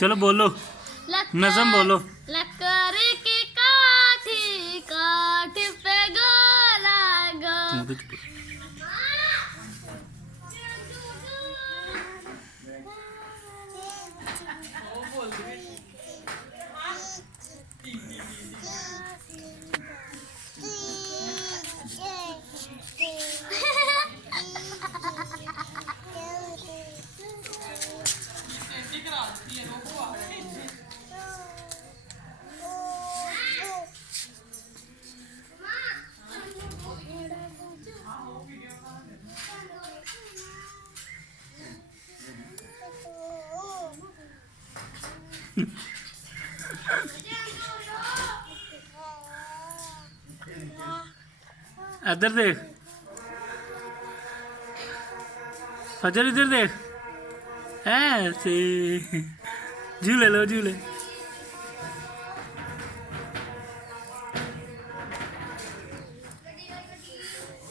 चलो बोलो नज़म बोलो। लकड़ी की काठी काठ पे गोला गो इधर देख फजर, इधर देख ऐसे झूले लो झूले।